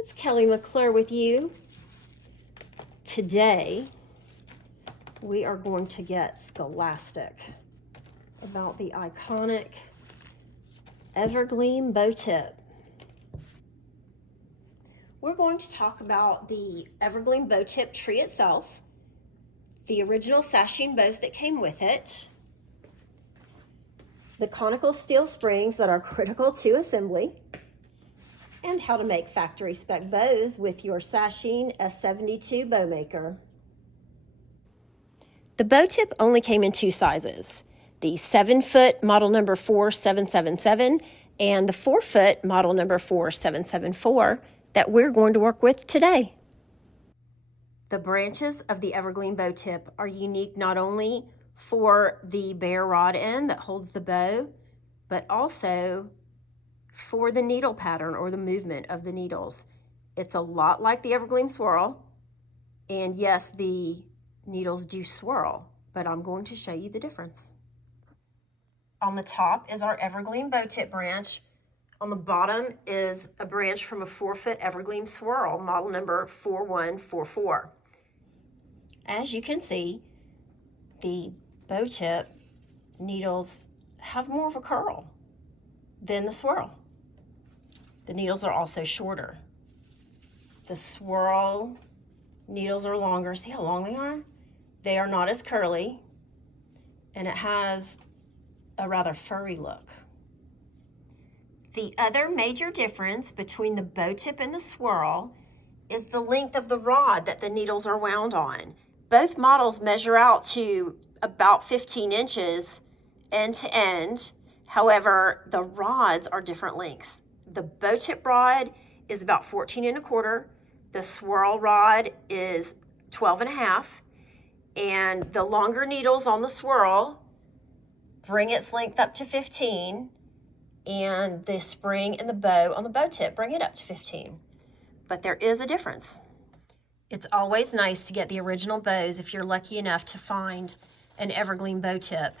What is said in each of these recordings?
It's KellyMcClure with you. Today, we are going to get scholastic about the iconic Evergleam bow tip. We're going to talk about the Evergleam bow tip tree itself, the original sashing bows that came with it, the conical steel springs that are critical to assembly, and how to make factory spec bows with your sashing S72 bow maker. The bow tip only came in two sizes, the 7-foot model number 4777 and the 4-foot model number 4774 that we're going to work with today. The branches of the Evergleam bow tip are unique not only for the bare rod end that holds the bow, but also for the needle pattern or the movement of the needles. It's a lot like the Evergleam swirl, and yes, the needles do swirl, but I'm going to show you the difference. On the top is our Evergleam bow tip branch. On the bottom is a branch from a 4-foot Evergleam swirl, model number 4144. As you can see, the bow tip needles have more of a curl than the swirl. The needles are also shorter. The swirl needles are longer. See how long they are? They are not as curly, and it has a rather furry look. The other major difference between the bow tip and the swirl is the length of the rod that the needles are wound on. Both models measure out to about 15 inches end to end. However, the rods are different lengths. The bow tip rod is about 14 1/4. The swirl rod is 12 1/2. And the longer needles on the swirl bring its length up to 15. And the spring and the bow on the bow tip bring it up to 15. But there is a difference. It's always nice to get the original bows if you're lucky enough to find an Evergleam bow tip.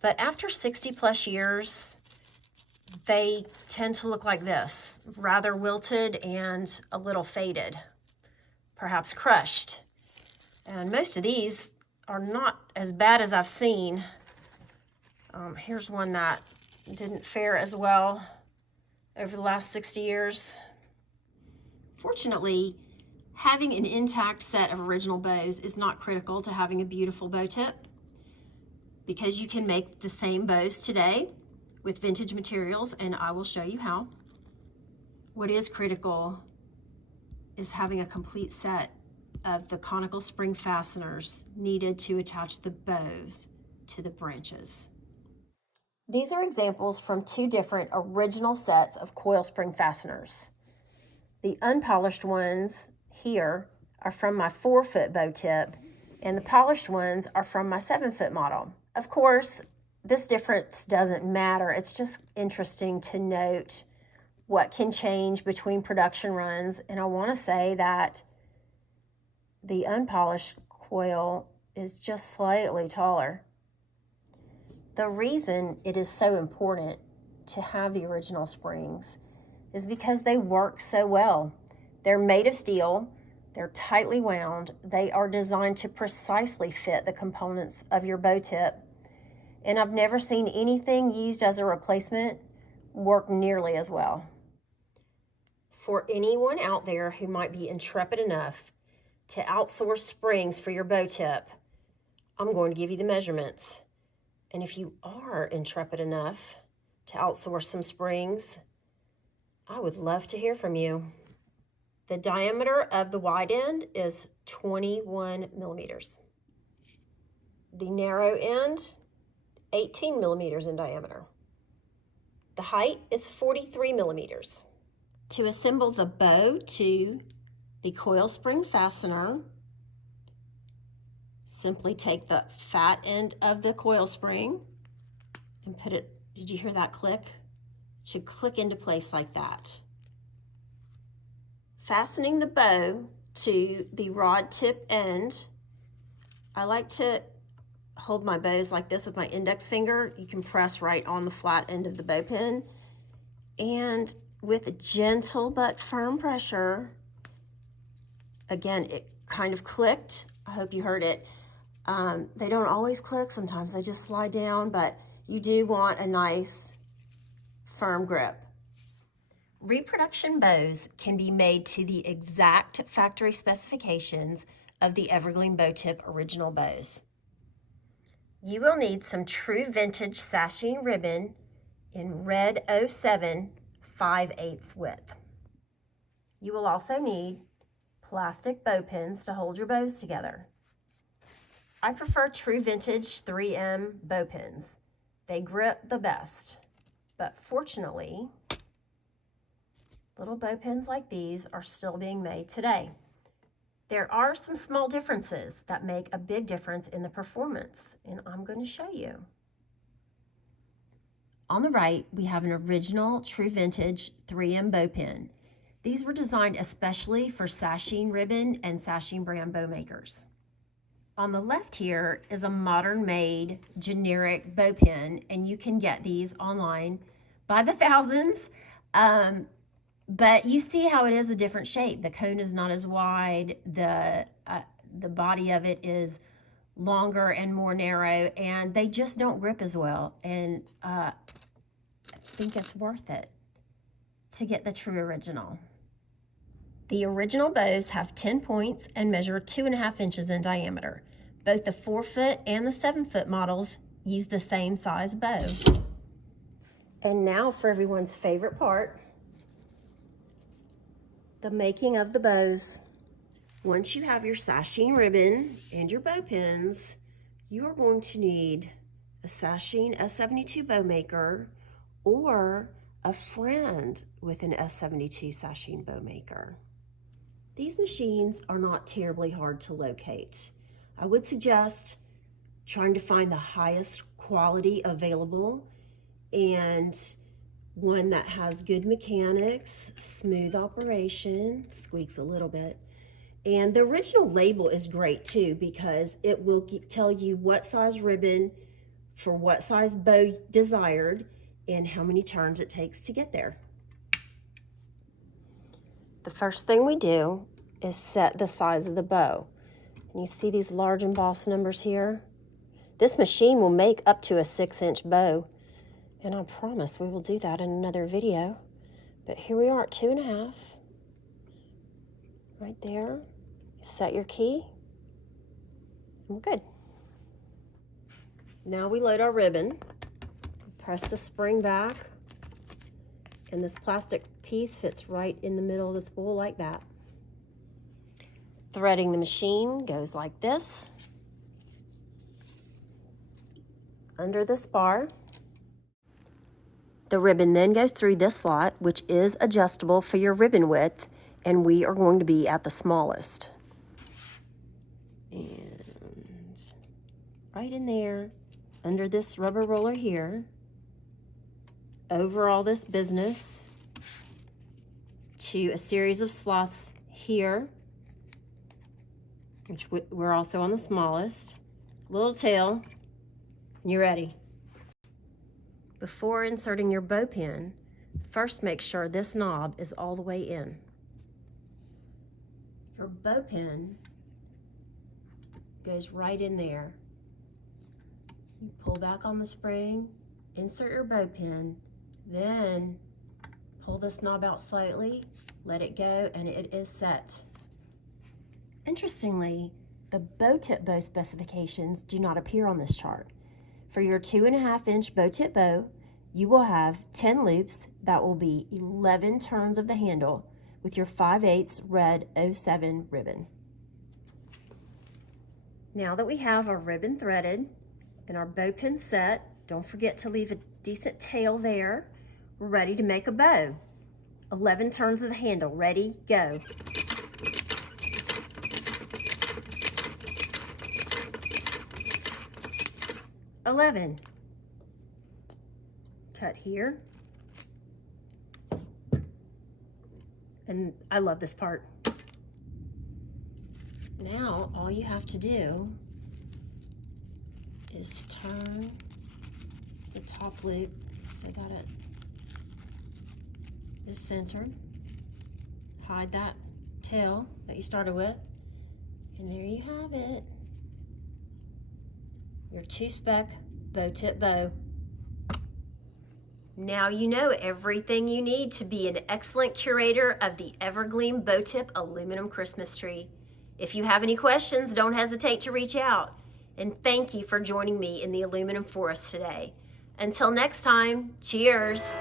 But after 60 plus years, they tend to look like this, rather wilted and a little faded, perhaps crushed. And most of these are not as bad as I've seen. Here's one that didn't fare as well over the last 60 years. Fortunately, having an intact set of original bows is not critical to having a beautiful bow tip, because you can make the same bows today with vintage materials, and I will show you how. What is critical is having a complete set of the conical spring fasteners needed to attach the bows to the branches. These are examples from two different original sets of coil spring fasteners. The unpolished ones here are from my 4-foot bow tip, and the polished ones are from my 7-foot model. Of course, this difference doesn't matter. It's just interesting to note what can change between production runs. And I want to say that the unpolished coil is just slightly taller. The reason it is so important to have the original springs is because they work so well. They're made of steel, they're tightly wound, they are designed to precisely fit the components of your bow tip. And I've never seen anything used as a replacement work nearly as well. For anyone out there who might be intrepid enough to outsource springs for your bow tip, I'm going to give you the measurements. And if you are intrepid enough to outsource some springs, I would love to hear from you. The diameter of the wide end is 21 millimeters. The narrow end, 18 millimeters in diameter. The height is 43 millimeters. To assemble the bow to the coil spring fastener, simply take the fat end of the coil spring and put it, did you hear that click? It should click into place like that. Fastening the bow to the rod tip end, I like to hold my bows like this with my index finger. You can press right on the flat end of the bow pin. And with gentle but firm pressure. Again, it kind of clicked. I hope you heard it. They don't always click. Sometimes they just slide down, but you do want a nice firm grip. Reproduction bows can be made to the exact factory specifications of the Evergleam bow tip original bows. You will need some true vintage sashing ribbon in red 07 5/8 width. You will also need plastic bow pins to hold your bows together. I prefer true vintage 3M bow pins. They grip the best, but fortunately, little bow pins like these are still being made today. There are some small differences that make a big difference in the performance, and I'm going to show you. On the right, we have an original true vintage 3M bow pin. These were designed especially for sashing ribbon and sashing brand bow makers. On the left here is a modern-made generic bow pin, and you can get these online by the thousands. But you see how it is a different shape. The cone is not as wide. The body of it is longer and more narrow, and they just don't grip as well. And I think it's worth it to get the true original. The original bows have 10 points and measure 2.5 inches in diameter. Both the 4-foot and the 7-foot models use the same size bow. And now for everyone's favorite part, the making of the bows. Once you have your sashing ribbon and your bow pins, you are going to need a sashing S72 bow maker or a friend with an S72 sashing bow maker. These machines are not terribly hard to locate. I would suggest trying to find the highest quality available and one that has good mechanics, smooth operation, squeaks a little bit. And the original label is great too, because it will tell you what size ribbon for what size bow desired and how many turns it takes to get there. The first thing we do is set the size of the bow. And you see these large embossed numbers here? This machine will make up to a 6-inch bow. And I promise we will do that in another video. But here we are at 2.5. Right there. Set your key. And we're good. Now we load our ribbon. Press the spring back. And this plastic piece fits right in the middle of the spool like that. Threading the machine goes like this. Under this bar. The ribbon then goes through this slot, which is adjustable for your ribbon width, and we are going to be at the smallest. And right in there, under this rubber roller here, over all this business, to a series of slots here, which we're also on the smallest, little tail, and you're ready. Before inserting your bow pin, first make sure this knob is all the way in. Your bow pin goes right in there. You pull back on the spring, insert your bow pin, then pull this knob out slightly, let it go, and it is set. Interestingly, the bow tip bow specifications do not appear on this chart. For your 2.5-inch bow tip bow, you will have 10 loops that will be 11 turns of the handle with your 5/8 red 07 ribbon. Now that we have our ribbon threaded and our bow pin set, don't forget to leave a decent tail there. We're ready to make a bow. 11 turns of the handle. Ready, go. $11. Cut here. And I love this part. Now all you have to do is turn the top loop so that it is centered. Hide that tail that you started with. And there you have it. Your 2-speck bow tip bow. Now you know everything you need to be an excellent curator of the Evergleam bow tip aluminum Christmas tree. If you have any questions, don't hesitate to reach out. And thank you for joining me in the aluminum forest today. Until next time, cheers.